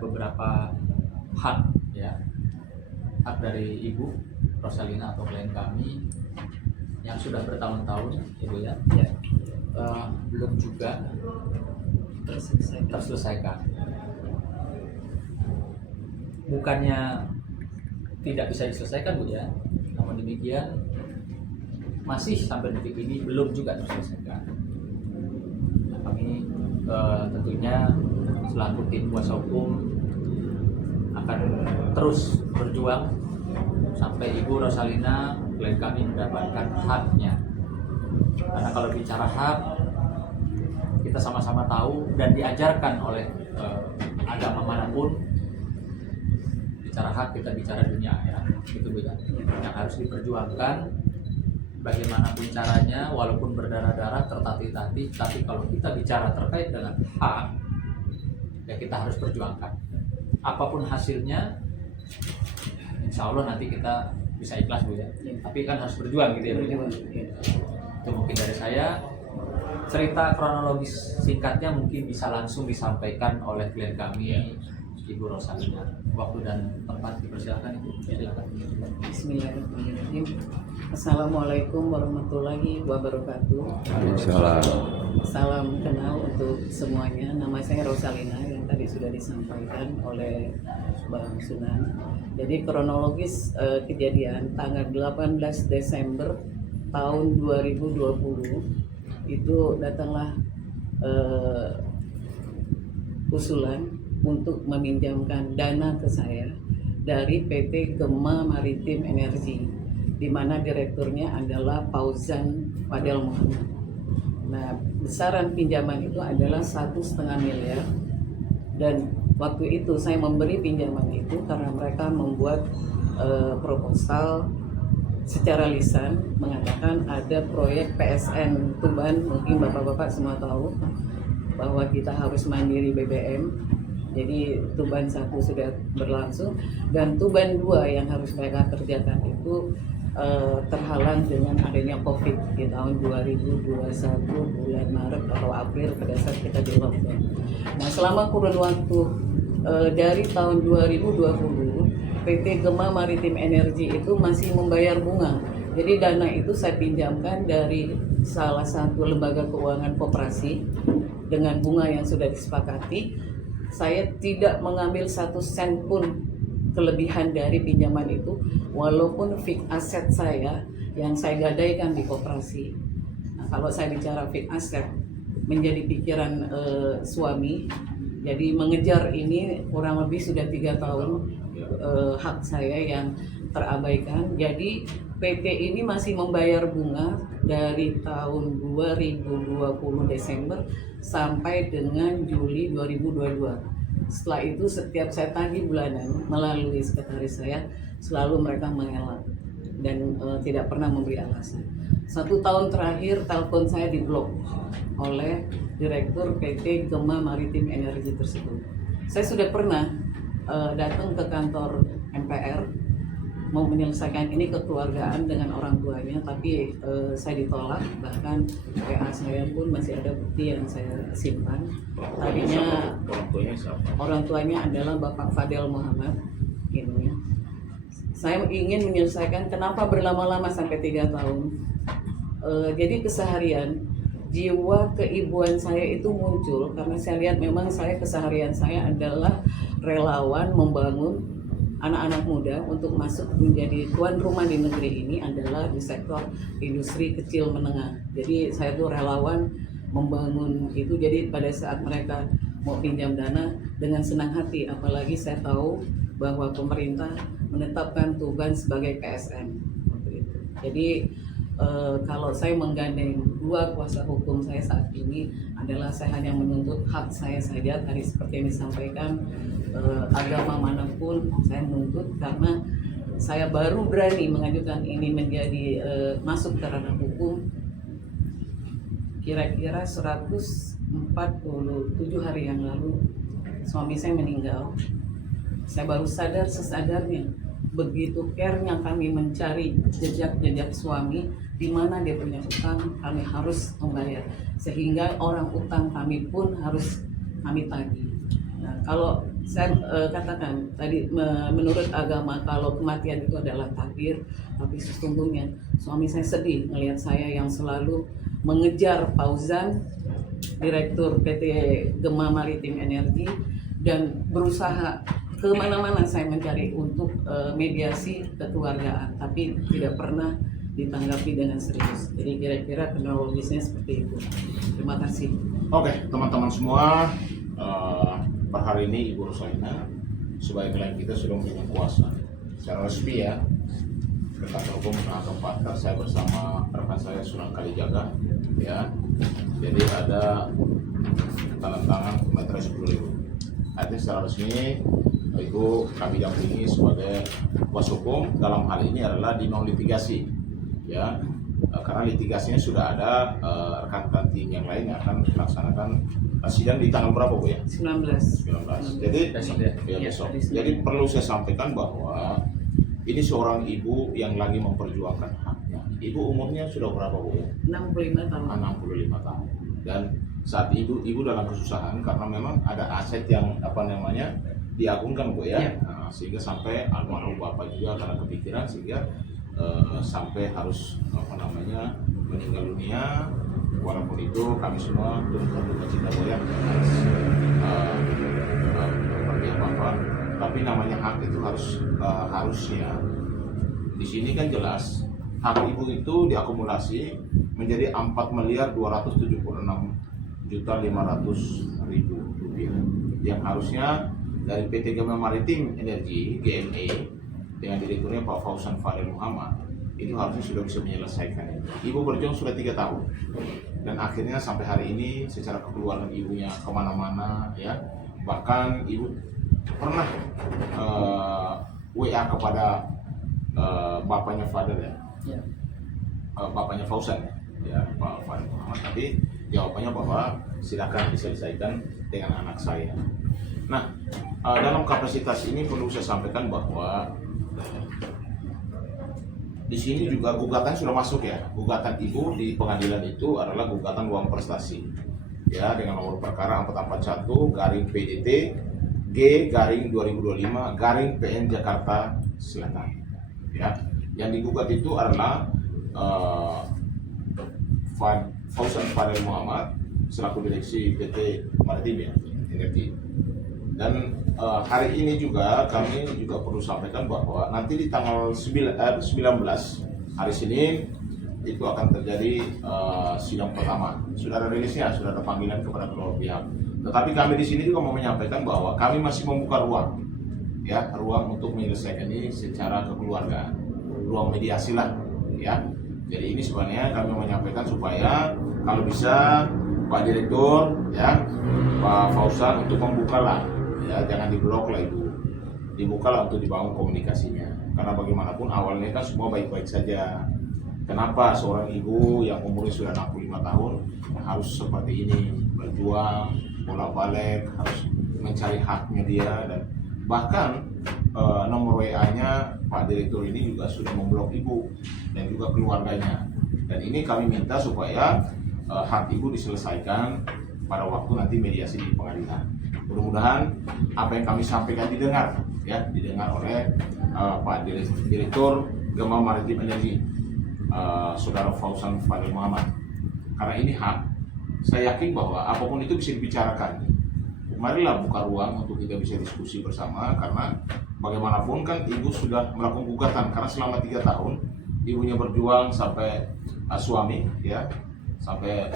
beberapa hak ya, hak dari Ibu Rosalina atau klien kami yang sudah bertahun-tahun Ibu ya, belum juga terselesaikan. Bukannya tidak bisa diselesaikan Bu ya, namun demikian masih sampai detik ini belum juga terselesaikan. Nah, kami tentunya selaku tim kuasa hukum akan terus berjuang sampai Ibu Rosalina klien kami mendapatkan haknya. Karena kalau bicara hak, kita sama-sama tahu dan diajarkan oleh agama manapun, bicara hak kita bicara dunia ya, itu beda. Yang harus diperjuangkan bagaimanapun caranya, walaupun berdarah-darah, tertatih-tatih, tapi kalau kita bicara terkait dengan hak, ya kita harus perjuangkan. Apapun hasilnya, insya Allah nanti kita bisa ikhlas Bu ya. Tapi kan harus berjuang gitu ya Bu. Itu mungkin dari saya. Cerita kronologis singkatnya mungkin bisa langsung disampaikan oleh klien kami, Ibu Rosalina. Waktu dan tempat dipersilakan Ibu. Silakan. Bismillahirrahmanirrahim. Assalamualaikum warahmatullahi wabarakatuh. Salam kenal untuk semuanya. Nama saya Rosalina yang tadi sudah disampaikan oleh Bang Sunan. Jadi kronologis kejadian tanggal 18 Desember tahun 2020 itu datanglah usulan untuk meminjamkan dana ke saya dari PT Gema Maritim Energi, di mana direkturnya adalah Fauzan Fadel Muhammad. Nah, besaran pinjaman itu adalah 1,5 miliar, dan waktu itu saya memberi pinjaman itu karena mereka membuat proposal secara lisan mengatakan ada proyek PSN Tuban, mungkin bapak-bapak semua tahu bahwa kita harus mandiri BBM. Jadi Tuban 1 sudah berlangsung dan Tuban 2 yang harus mereka kerjakan itu terhalang dengan adanya COVID di tahun 2021 bulan Maret atau April pada saat kita di lockdown. Nah, selama kurun waktu dari tahun 2020 PT Gema Maritim Energi itu masih membayar bunga. Jadi dana itu saya pinjamkan dari salah satu lembaga keuangan koperasi dengan bunga yang sudah disepakati. Saya tidak mengambil 1 sen pun kelebihan dari pinjaman itu, walaupun fixed aset saya yang saya gadaikan di koperasi. Nah, kalau saya bicara fixed asset menjadi pikiran suami, jadi mengejar ini kurang lebih sudah 3 tahun. Hak saya yang terabaikan. Jadi PT ini masih membayar bunga dari tahun 2020 Desember sampai dengan Juli 2022. Setelah itu setiap saya tagih bulanan melalui sekretaris saya, selalu mereka mengelak dan tidak pernah memberi alasan. 1 tahun terakhir telepon saya diblok oleh Direktur PT Gema Maritim Energi tersebut. Saya sudah pernah datang ke kantor MPR mau menyelesaikan ini kekeluargaan dengan orang tuanya, tapi saya ditolak. Bahkan WA saya pun masih ada bukti yang saya simpan. Tadinya orang tuanya adalah Bapak Fadel Muhammad. Ini saya ingin menyelesaikan, kenapa berlama-lama sampai 3 tahun. Jadi keseharian jiwa keibuan saya itu muncul karena saya lihat memang keseharian saya adalah relawan membangun anak-anak muda untuk masuk menjadi tuan rumah di negeri ini adalah di sektor industri kecil menengah. Jadi saya tuh relawan membangun itu. Jadi pada saat mereka mau pinjam dana dengan senang hati, apalagi saya tahu bahwa pemerintah menetapkan Tuban sebagai PSN. Jadi kalau saya menggandeng 2 kuasa hukum saya saat ini adalah saya hanya menuntut hak saya saja. Tadi seperti yang disampaikan, agama manapun saya menuntut karena saya baru berani mengajukan ini menjadi masuk ke ranah hukum kira-kira 147 hari yang lalu. Suami saya meninggal. Saya baru sadar sesadarnya, begitu care-nya kami mencari jejak-jejak suami, di mana dia punya utang, kami harus membayar. Sehingga orang utang kami pun harus kami tagih. Nah, kalau Saya katakan tadi menurut agama kalau kematian itu adalah takdir, tapi sesungguhnya suami saya sedih melihat saya yang selalu mengejar Fauzan, Direktur PT Gema Maritim Energi, dan berusaha kemana-mana saya mencari untuk mediasi kekeluargaan, tapi tidak pernah ditanggapi dengan serius. Jadi kira-kira kronologisnya seperti itu. Terima kasih. Oke, teman-teman semua, per hari ini Ibu Rosalina sebagai klien kita sudah memberikan kuasa secara resmi ya. Berkata hukum tempat saya bersama rekan saya Sunan Kalijaga ya. Jadi ada tanda tangan meter 10.000. Artinya secara resmi Ibu kami dampingi sebagai kuasa hukum dalam hal ini adalah di non litigasi ya. Karena litigasinya sudah ada, rekan-rekan tim yang lain yang akan melaksanakan sidang di tanggal berapa Bu ya? 19. 19. Jadi Besok ya? ya, besok. hari Senin. Jadi perlu saya sampaikan bahwa ini seorang ibu yang lagi memperjuangkan haknya. Ibu umurnya sudah berapa Bu ya? 65 tahun. 65 tahun. Dan saat ibu dalam kesusahan karena memang ada aset yang diagungkan Bu ya. Ya. Nah, sehingga sampai almarhum Bapak juga karena kepikiran sehingga sampai harus meninggal dunia. Walaupun itu kami semua turut berduka cita Bu ya atas kepergian Bapak. Tapi namanya hak itu harusnya di sini kan jelas hak ibu itu diakumulasi menjadi 4.276.500.000 rupiah yang harusnya dari PT Gema Maritim Energi GME dengan direkturnya Pak Fauzan Fadel Muhammad itu harusnya sudah bisa menyelesaikan. Ibu berjuang sudah 3 tahun dan akhirnya sampai hari ini secara kekeluargaan ibunya kemana-mana ya, bahkan ibu pernah WA kepada bapaknya Fadel ya, bapaknya Fauzan ya, Pak Fadel Muhammad, tapi jawabannya bahwa silakan diselesaikan dengan anak saya. Nah, dalam kapasitas ini perlu saya sampaikan bahwa di sini juga gugatan sudah masuk ya. Gugatan ibu di pengadilan itu adalah gugatan uang prestasi ya dengan nomor perkara 441 garing PDT G garing 2025 garing PN Jakarta Selatan ya. Yang digugat itu adalah Fauzan Fadel Muhammad selaku direksi PT Maritim Energi. Dan hari ini juga kami juga perlu sampaikan bahwa nanti di tanggal 19 hari Senin itu akan terjadi sidang pertama. Sudah ada rilisnya, sudah ada panggilan kepada kedua pihak. Tetapi kami di sini juga mau menyampaikan bahwa kami masih membuka ruang untuk menyelesaikan ini secara kekeluargaan, ruang mediasi lah ya. Jadi ini sebenarnya kami menyampaikan supaya kalau bisa Pak Direktur ya, Pak Fauzan untuk membuka lah ya, jangan diblok lah Ibu, dibukalah untuk dibangun komunikasinya, karena bagaimanapun awalnya kan semua baik-baik saja. Kenapa seorang ibu yang umurnya sudah 65 tahun harus seperti ini, berjuang bolak-balik, harus mencari haknya dia, dan bahkan nomor WA-nya Pak Direktur ini juga sudah memblok ibu dan juga keluarganya. Dan ini kami minta supaya hak ibu diselesaikan pada waktu nanti mediasi di pengadilan. Mudah-mudahan apa yang kami sampaikan didengar oleh Pak Direktur Gema Maritim Energi, Saudara Fauzan Fadel Muhammad. Karena ini hak, saya yakin bahwa apapun itu bisa dibicarakan. Marilah buka ruang untuk kita bisa diskusi bersama, karena bagaimanapun kan ibu sudah melakukan gugatan karena selama 3 tahun ibunya berjuang sampai suami ya, sampai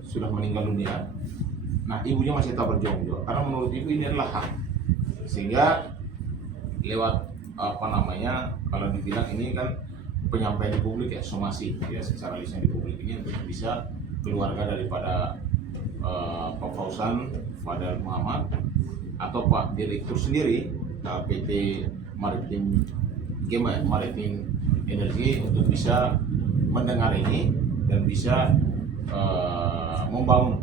sudah meninggal dunia. Nah, ibunya masih tetap berjuang juga karena menurut ibu ini adalah hak. Sehingga lewat kalau dibilang ini kan penyampaian di publik ya, somasi ya, secara lisan di publik ini untuk bisa keluarga daripada Pak Fauzan Fadel Muhammad atau Pak Direktur sendiri PT Maritim Gema Maritim Energi untuk bisa mendengar ini dan bisa membangun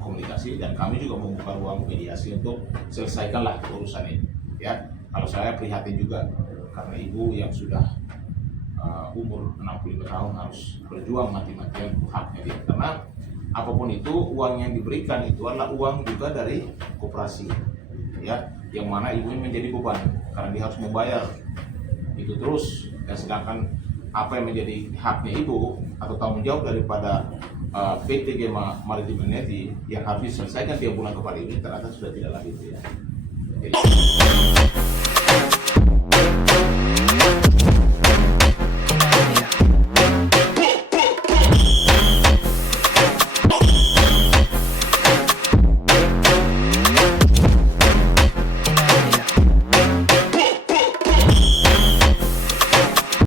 komunikasi, dan kami juga membuka ruang mediasi untuk selesaikanlah urusan ini ya. Kalau saya prihatin juga karena ibu yang sudah umur 65 tahun harus berjuang mati-matian haknya dia, karena apapun itu uang yang diberikan itu adalah uang juga dari koperasi, ya, yang mana ibu ini menjadi beban karena dia harus membayar itu terus. Dan sedangkan apa yang menjadi haknya ibu atau tanggung jawab daripada PT Gema Maritim Energi yang harus diselesaikan tiap bulan kepada ibu ternyata sudah tidak lagi itu ya. Jadi,